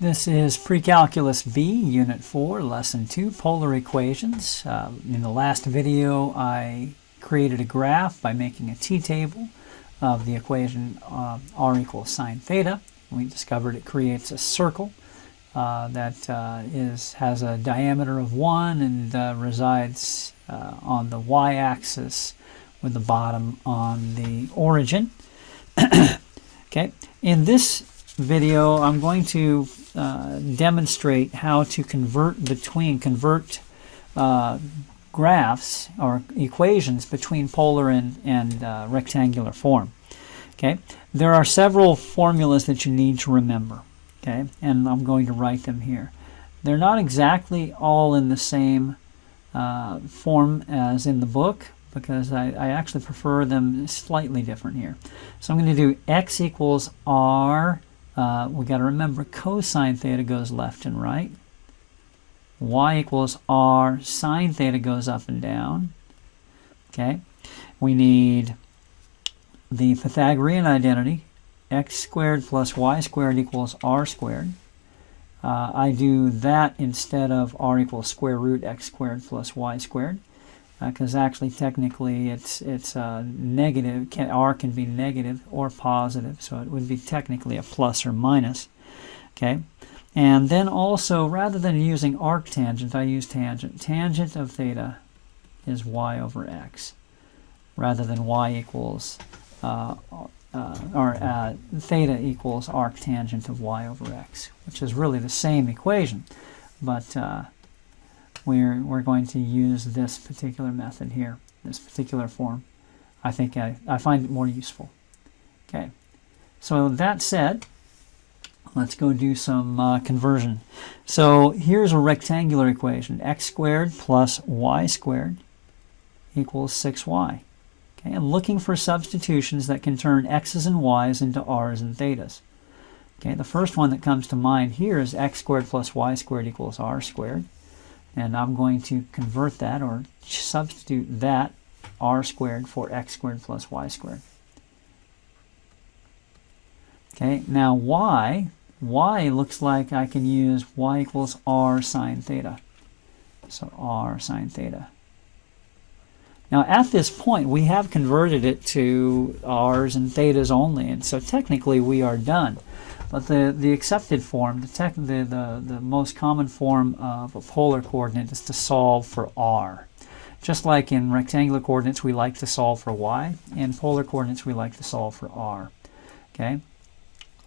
This is Pre-Calculus B, Unit 4, Lesson 2, Polar Equations. In the last video, I created a graph by making a t-table of the equation r equals sine theta. We discovered it creates a circle that has a diameter of 1 and resides on the y-axis with the bottom on the origin. Okay, in this video, I'm going to demonstrate how to convert graphs or equations between polar and rectangular form. Okay, there are several formulas that you need to remember. Okay, and I'm going to write them here. They're not exactly all in the same form as in the book, because I actually prefer them slightly different here. So I'm going to do x equals r. We got to remember cosine theta goes left and right. Y equals r sine theta goes up and down. Okay. We need the Pythagorean identity. X squared plus y squared equals r squared. I do that instead of r equals square root x squared plus y squared, because actually technically it's negative. R can be negative or positive, so it would be technically a plus or minus. Okay, and then also, rather than using arctangent, I use tangent. Tangent of theta is y over x, rather than y equals theta equals arctangent of y over x, which is really the same equation, but we're going to use this particular method here, this particular form. I think I find it more useful. Okay, so that said, let's go do some conversion. So here's a rectangular equation. X squared plus y squared equals 6y. Okay, I'm looking for substitutions that can turn x's and y's into r's and thetas. Okay, the first one that comes to mind here is x squared plus y squared equals r squared. And I'm going to convert that, or substitute that, r squared for x squared plus y squared. Okay, now y looks like I can use y equals r sine theta. So r sine theta. Now at this point, we have converted it to r's and thetas only, and so technically we are done. But the accepted form, the most common form of a polar coordinate is to solve for r. Just like in rectangular coordinates we like to solve for y, in polar coordinates we like to solve for r. Okay?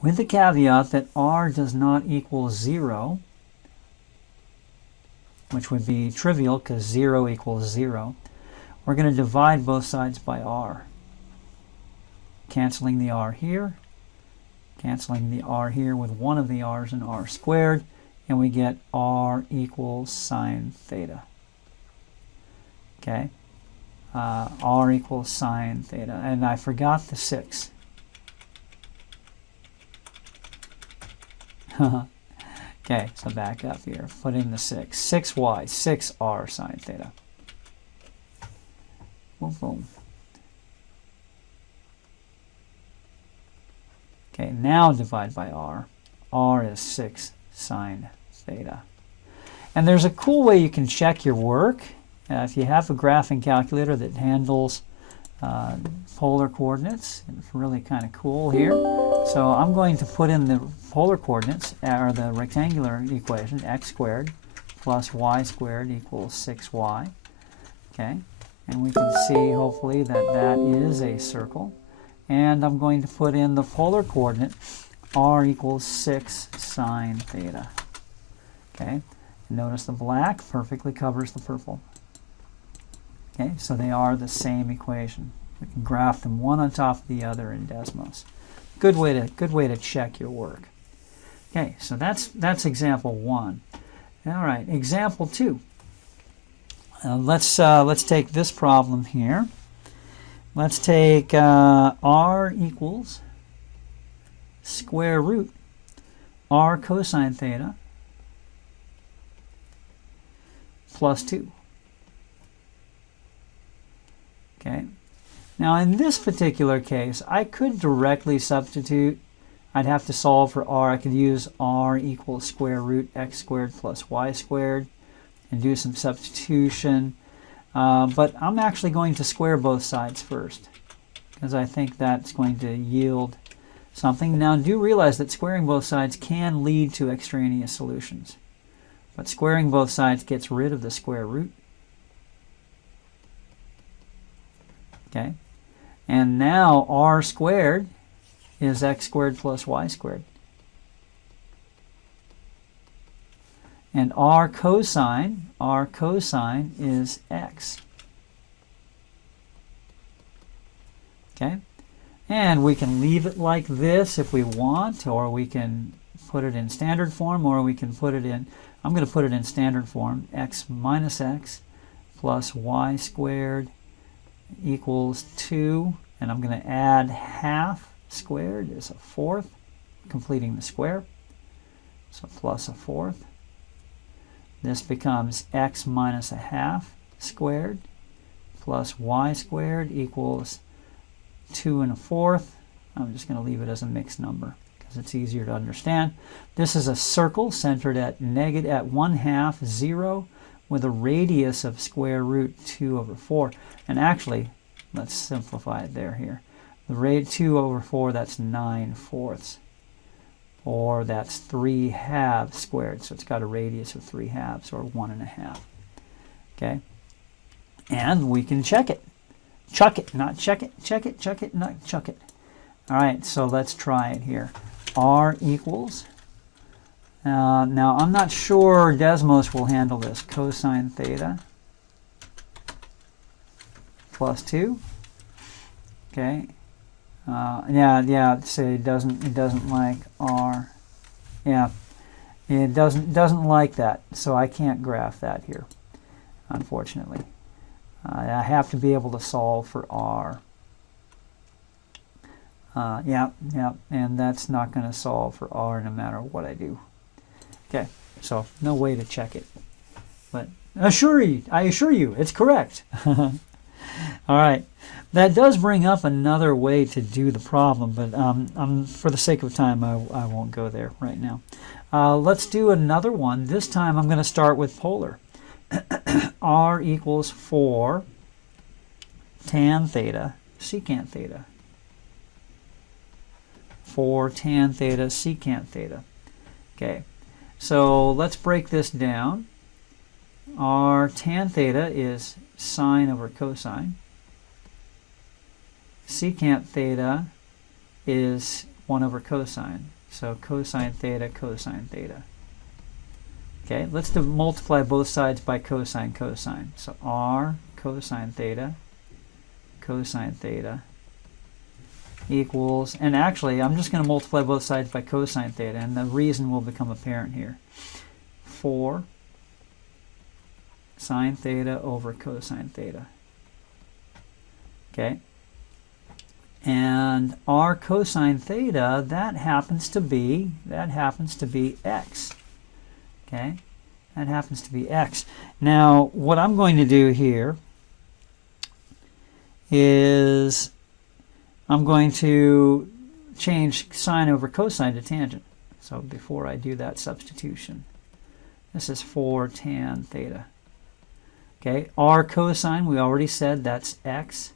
With the caveat that r does not equal 0, which would be trivial because 0 equals 0, we're going to divide both sides by r. Canceling the r here, canceling the r here with one of the r's and r squared, and we get r equals sine theta. Okay, r equals sine theta, and I forgot the 6. Okay, so back up here, put in the 6. 6y, 6r sine theta. Boom, boom. Okay, now divide by r. R is 6 sine theta. And there's a cool way you can check your work. If you have a graphing calculator that handles polar coordinates, it's really kind of cool here. So I'm going to put in the polar coordinates, or the rectangular equation, x squared plus y squared equals 6y. Okay, and we can see hopefully that that is a circle. And I'm going to put in the polar coordinate, r equals 6 sine theta. Okay, notice the black perfectly covers the purple. Okay, so they are the same equation. We can graph them one on top of the other in Desmos. Good way to check your work. Okay, so that's example 1. All right, example 2. Let's take this problem here. Let's take r equals square root r cosine theta plus 2. Okay. Now in this particular case, I could directly substitute. I'd have to solve for r. I could use r equals square root x squared plus y squared and do some substitution. But I'm actually going to square both sides first, because I think that's going to yield something. Now, do realize that squaring both sides can lead to extraneous solutions. But squaring both sides gets rid of the square root. Okay. And now r squared is x squared plus y squared. And r cosine is x. Okay? And we can leave it like this if we want, or we can put it in standard form, or we can put it in, I'm going to put it in standard form, x minus x plus y squared equals 2, and I'm going to add half squared is a fourth, completing the square, so plus a fourth. This becomes x minus a half squared plus y squared equals 2 and a fourth. I'm just going to leave it as a mixed number because it's easier to understand. This is a circle centered at negative at 1/2, 0, with a radius of square root 2 over 4. And actually, let's simplify it here. The rate 2 over 4, that's 9/4. Or that's 3/2 squared. So it's got a radius of 3/2, or 1.5. Okay? And we can check it. Chuck it, not check it. Check it, chuck it, not chuck it. All right, so let's try it here. R equals. Now, I'm not sure Desmos will handle this. Cosine theta plus 2. Okay. Yeah. Say it doesn't like R. Yeah, it doesn't like that. So I can't graph that here, unfortunately. I have to be able to solve for R. Yeah, and that's not going to solve for R no matter what I do. Okay, so no way to check it. But I assure you, it's correct. All right. That does bring up another way to do the problem, but for the sake of time, I won't go there right now. Let's do another one. This time I'm going to start with polar. R equals 4 tan theta secant theta. 4 tan theta secant theta. Okay, so let's break this down. Our tan theta is sine over cosine. Secant theta is 1 over cosine. So cosine theta, cosine theta. Okay, let's multiply both sides by cosine, cosine. So r cosine theta equals, and actually I'm just going to multiply both sides by cosine theta, and the reason will become apparent here. 4 sine theta over cosine theta. Okay, and r cosine theta, that happens to be x. Okay, that happens to be x. Now, what I'm going to do here is I'm going to change sine over cosine to tangent. So before I do that substitution, this is 4 tan theta. Okay, r cosine, we already said that's x.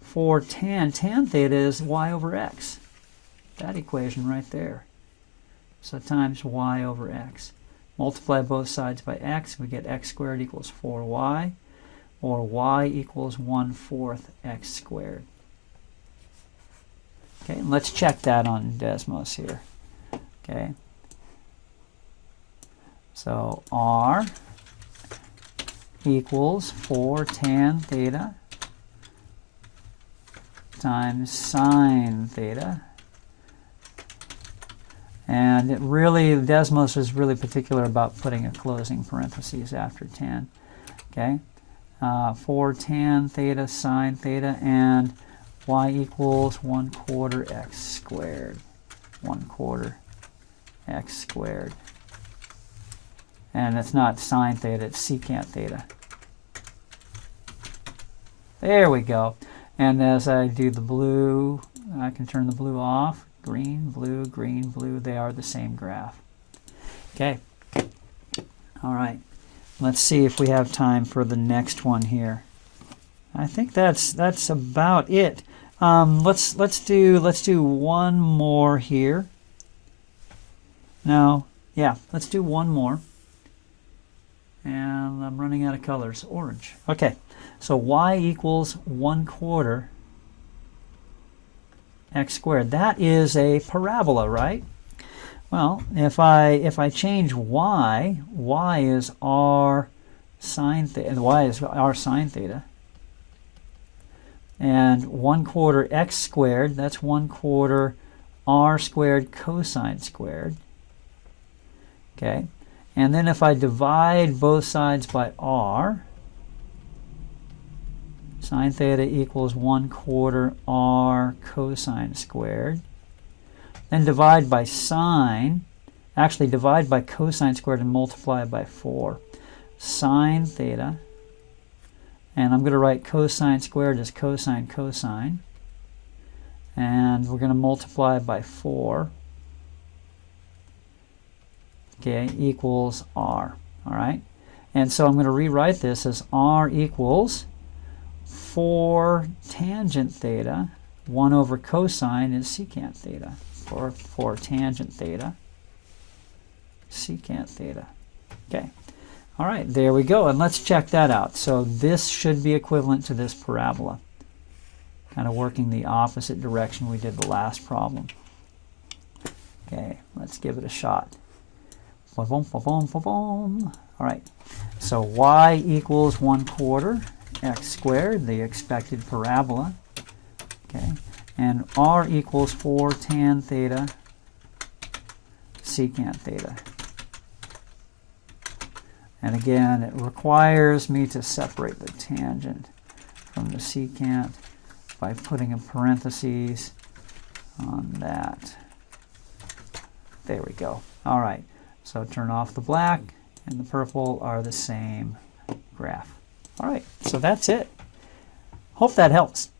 4 tan theta is y over x. That equation right there. So times y over x. Multiply both sides by x, we get x squared equals 4y, or y equals 1/4 x squared. Okay, and let's check that on Desmos here. Okay, so r equals 4 tan theta times sine theta. And it really, Desmos is really particular about putting a closing parentheses after tan. Okay, 4 tan theta sine theta, and y equals 1/4 x squared. 1/4 x squared. And it's not sine theta, it's secant theta. There we go. And as I do the blue, I can turn the blue off. green, blue, they are the same graph. Okay. All right. Let's see if we have time for the next one here. I think that's about it. Let's do one more here. No, yeah, let's do one more. And I'm running out of colors. Orange. Okay, so y equals 1/4 x squared. That is a parabola, right? Well, if I change y is r sine theta. Y is r sine theta. And 1/4 x squared, that's 1/4 r squared cosine squared. Okay, and then if I divide both sides by r, sine theta equals 1/4 r cosine squared. Then divide by sine, actually divide by cosine squared and multiply by 4. Sine theta, and I'm going to write cosine squared as cosine cosine, and we're going to multiply by 4, okay, equals r. All right, and so I'm going to rewrite this as r equals 4 tangent theta, 1 over cosine is secant theta, for tangent theta, secant theta. Okay. All right, there we go, and let's check that out. So this should be equivalent to this parabola, kind of working the opposite direction we did the last problem. Okay, let's give it a shot. All right, so y equals 1/4 x squared, the expected parabola. Okay, and r equals 4 tan theta secant theta. And again, it requires me to separate the tangent from the secant by putting a parentheses on that. There we go. All right, so turn off the black and the purple are the same graph. All right, so that's it. Hope that helps.